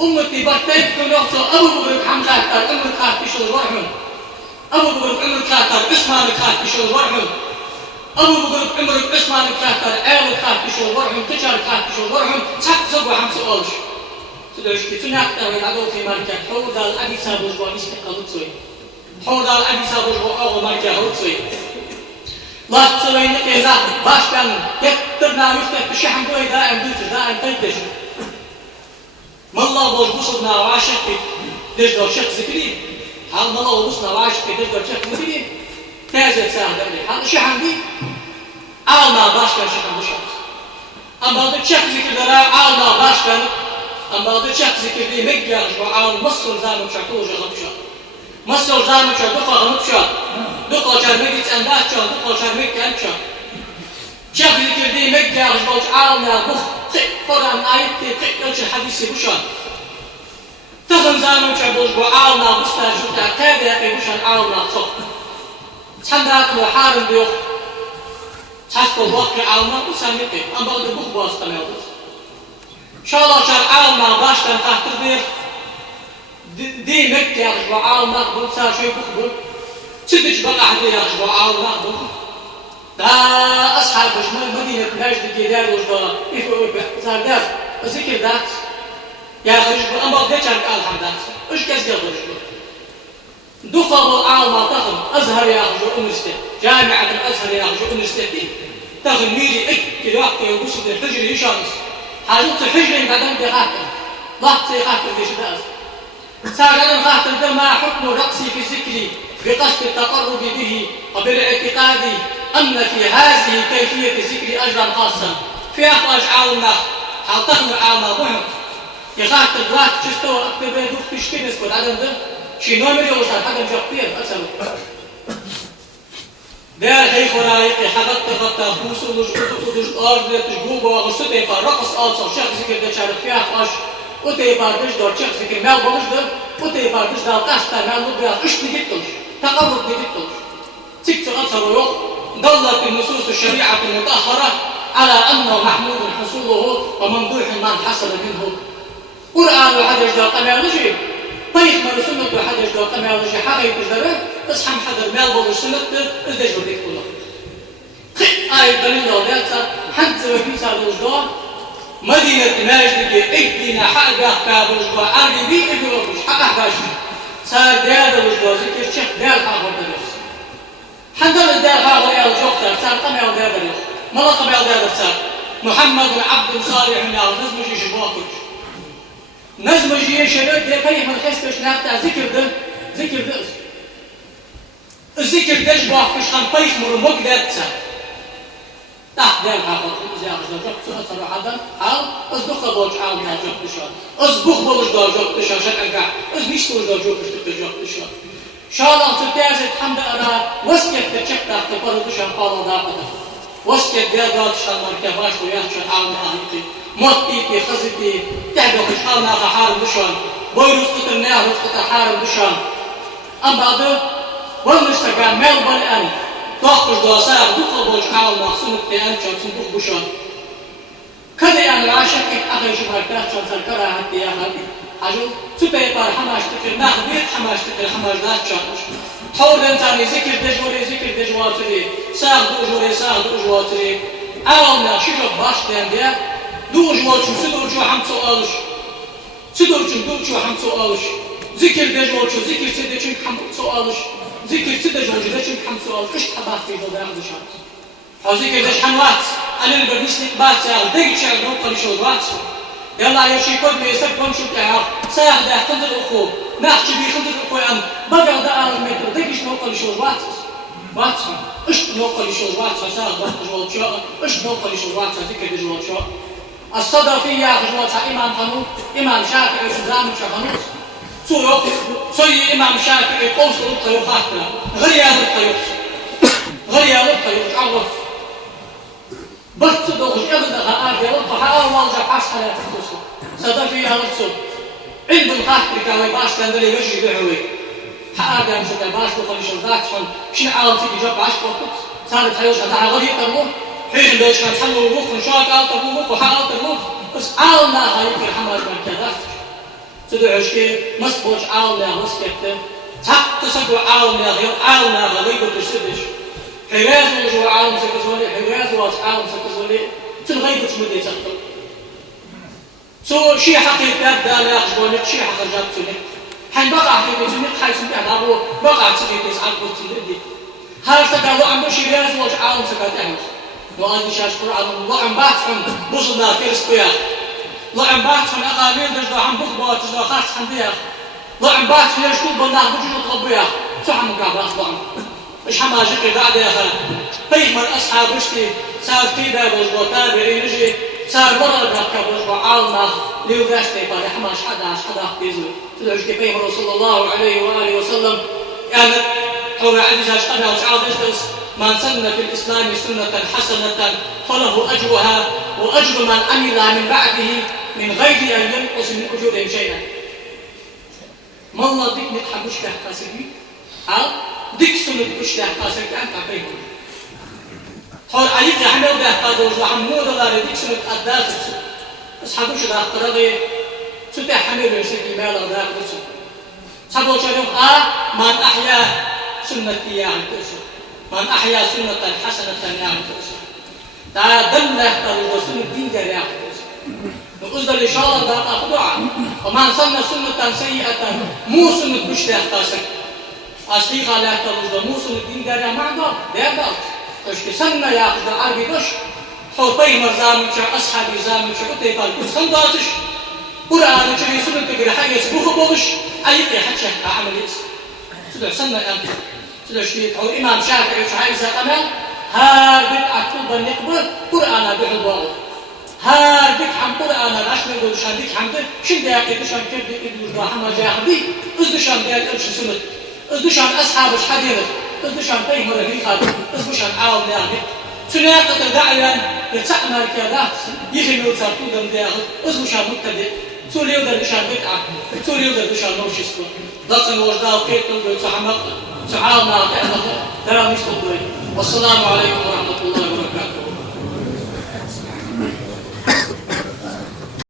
أمتي بطيت كنوعته أبو بكر حمزة كان أمك خاف بشر ورحمه أبو بكر أمك خاف اسمه خاف بشر ورحمه أبو بكر عمرك اسمه خاف عيال خاف بشر ورحمه تجار خاف بشر ورحمه تحت زوجة حمزة أولش تدرش كتناك ترى عدو في مركز حول دال أبي سابوج وانستقلت سوي حول دال أبي سابوج وأول مركز حول سوي لا تسوي نقي لا باش كان يكترنا يفتح بشحن دوي دائم دوتش دائم تيتش ما الله وجبصنا وعاشق ليش دور شيخ ذكري حال ما الله وجبصنا وعاشق ليش دور شيخ ذكري تازت ساعة دمني حال شيخ عندي عالنا باش كان شيخ عندي شخص أما ضد شيخ ذكر درا عالنا باش كان أما ضد شيخ ذكر دي مجاج وعال مصر زانو شكوج غمشة مصر زانو شدقة غمشة دقة شرمجت أندات شان دقة شرمجت أنشة شيخ ذكر دي مجاج وعالنا بخ قرآن آيات تقلش الحديث بشان تخن زانو شبوش وعالنا مستاجوتا كاد يقي بشان عالنا صف تحندات وحارم بيوخ تحسكو بوكي عالنا وساميقي أم بغد بخ بواسطة ميوضس شاء الله شان عالنا باشتن تحتر بيخ دي مكة يغش وعالنا بلسا شوي بخ بل تدج بقى حدي يغش وعالنا بخ دا أصحاب مدينة نجد جدار وجبا يفعل بزاردات وذكر ذات يا خرج أما بديت أن ألحم ذات إيش كذا خرج دقة العالم تخم أزهر يا خرج أمستي جامعة الأزهر يا خرج أمستي تخم ميري إك كل وقت يوصل الحجر يشانس حاجات الحجر بعدين بخاطر ضغط خاطر في شداس ساعة خاطر ما حكم الرقص في ذكري بقصد التقرب به وبالاعتقاد أن في هذه كيفية ذكر أجرا خاصا في أخراج عالمنا حالتقن عالمنا بحق يخاطر دلات تشتوى أكتب بيدوك تشتين اسكت عدم ده شي نومري وصار حدم جاقتين أسألوا دار حيث ورايقي حقت غطا فوسو وجود أرض تجوبة وغسطة يفار رقص ألصر شيخ ذكر ده شارك فيها أخراج وتيفار دش دور شيخ ذكر مال بلش ده وتيفار دش دار قاستا مال نبيات إيش نجدتلش تقرب نجدتلش تكتر أثر ويوق ضلت النصوص الشريعة المطهرة على أنه محمود حصوله وممدوح من حصل منه قرآن وحدش دو قميالوجي طيب من سنة وحدش دو قميالوجي حاجة يتجدره اصحم حدر مال بول السنة ازدش بديك كله آية دليل دولاتها حد وفي سالوجدو مدينة ماجد اجدنا حقا كابوجدو عربي بي اجدوش حقا باجي صار ديادة وجدو ذكر شيخ ديال حاجة دليل حندل الدار هذا يا الجوكتر صار قم يا ودار اليوم ما لقب يا ودار صار محمد عبد صالح يا نزم جيش بواكج نزم جيش شباب ده كيف من خستش نبتع ذكر ده الذكر ده بواكج خان طيف مر مقدر صار تحت دار هذا زي جوكتر صار هذا حال اصدق بوج عام يا جوكتر اصبغ بوج ده جوكتر شكل قاع اصبيش توج ده جوكتر شاء الله تتازد حمد أنا وسكت تشكتا تقرر تشان قالوا داقدا وسكت ديادات شان مركباش ويانشان عالم آهيتي موتيتي خزيتي تحدق شحالنا حارم دشان بويروس قطرناه رفقة حارم دشان أم بعد والمشتقى ميل بالأن تأخذ دواساق دقل بوش عالم مخصومك تأنشان صندوق بشان كذا يعني عاشق أخي شبهكات شان سنكرها حتى يا خلقي حاجو سبيبار حماش تكر ناخذيت حماش تكر حماش ذات شانش حول انتاني ذكر دجوري ساغ دوجوري عاونا شجب باش ديان ديا دوجوالشو سدوجو حمسو آلش دوجو حمسو آلش ذكر دجوالشو ذكر سدجو حمسو آلش ذكر سدجو دجو حمسو آلش اش حباك في دو داخل شانش حو ذكر دج حنوات أنا اللي بديسنك بات ساغ ديك شاغ نوقع لشو دوات يلا يا شي كود ميسك بمشي تعرف ساعد ده خنزر اخو ناخذ بي خنزر اخو ام بقى ده المتر دقيش نوقع لشو واتس ايش نوقع لشو واتس ساعد ده جوال شو ايش نوقع لشو واتس ذكر جوال شو الصدفيه جوال امام خانوت امام شافعي وسلام شخانوت سوي امام شافعي قوس الطيوخات غريال الطيوخ عرف بس دوغش أبدا أرجع وطحا والجا حاس حياة الكسر صدفي يا رسول عند الخاطر كاوي باش كان دلي وجهي بعوي حقا مش باش بخلي شرطات شون شنو عاود تيجي جاب 10 وقت صارت حيوش هذا غادي يقربوا حين باش كان حلوا الوقت ونشاط عاود الوقت وحاول الوقت بس عاودنا هاي في حماش من كذا تدعوش كي مسبوش عاودنا مسكت حق تسبوا عاودنا غير عاودنا غادي تسدش حراز وجو عاود سكزولي حراز واس عاود سكزولي تنغيب تمدي تقتل سو شي حقيقة دا لا يخجبونك شي حقيقة جابتونك حين بقع في بيتونك حيث انتهى دابو بقع تسكي تسعب وتسندي هل سكالو عم بشي راز واس عاود سكتهم وأنا شاش قرآن الله عم باتهم بوصلنا كرسبيا الله عم باتهم أقامير دجوا عم بخبوا تجوا خاص حمديا الله عم باتهم يشكو بنا بجوا طبيا شو عم قاعد أصلا مش حما جكر بعد يا أخي فيهم الأصحاب وشتي صار كده بجوا تابعين نجي صار مرة بحكي بجوا عالنا ليوداشتي قال حماش حدا بيزو تدعوش كيفهم رسول الله عليه وآله وسلم يعني هو عندي جاش قبل وشعار دجلس من سن في الإسلام سنة حسنة فله أجرها وأجر من عمل من بعده من غير أن ينقص من أجورهم شيئا. ما الله ديك نتحبوش كهتاسكي أو ديك سنة بوش كهتاسكي أنت عفيهم حول عليك يحمل بهتادوش وحمود الله ديك سنة أداسك بس حبوش ده اختراغي سنة حمل بيرسكي مالا ده أخدسك حبوش اليوم من أحيا سنتي يعني كرسك من أحيا سنة حسنة يعني كرسك دله تلوصل الدين جريء نقصد الإشارة ده أخدعها ومن سن سنة سيئة مو سنة مش تحتاسك أصدقاء لا تلوصل مو سنة الدين جريء معنا ده بعض تشكي سنة يأخذ عربي دش حوطي مرزامي شا أصحابي زامي شا كتير قال كل خنداتش قرآن شا سنة تجري حاجة سبوخ بوش أيقي حتى عملية تدع سنة أنت تدع شيء هو إمام شافعي شا إذا قمن هار بدعة طلبا نقبل قرآن بحضور هار بك حم قرآن راشنا يقول شان بك حمد شن داقي بشان كيف بك يقول حما جاهدي أزدشان داقي أمشي سنة أزدشان أصحاب حديث أزدشان تيمر في خالد أزدشان عاون داقي سناقة داعيا يتعمل كذا يخلو يتصرفوا دم داقي أزدشان مبتدئ سوري يودر بشان بدعة سوري يودر بشان نوشيسكو لكن وجداء كيف تقول تعمق تعاون ترى مش تقول والسلام عليكم ورحمة الله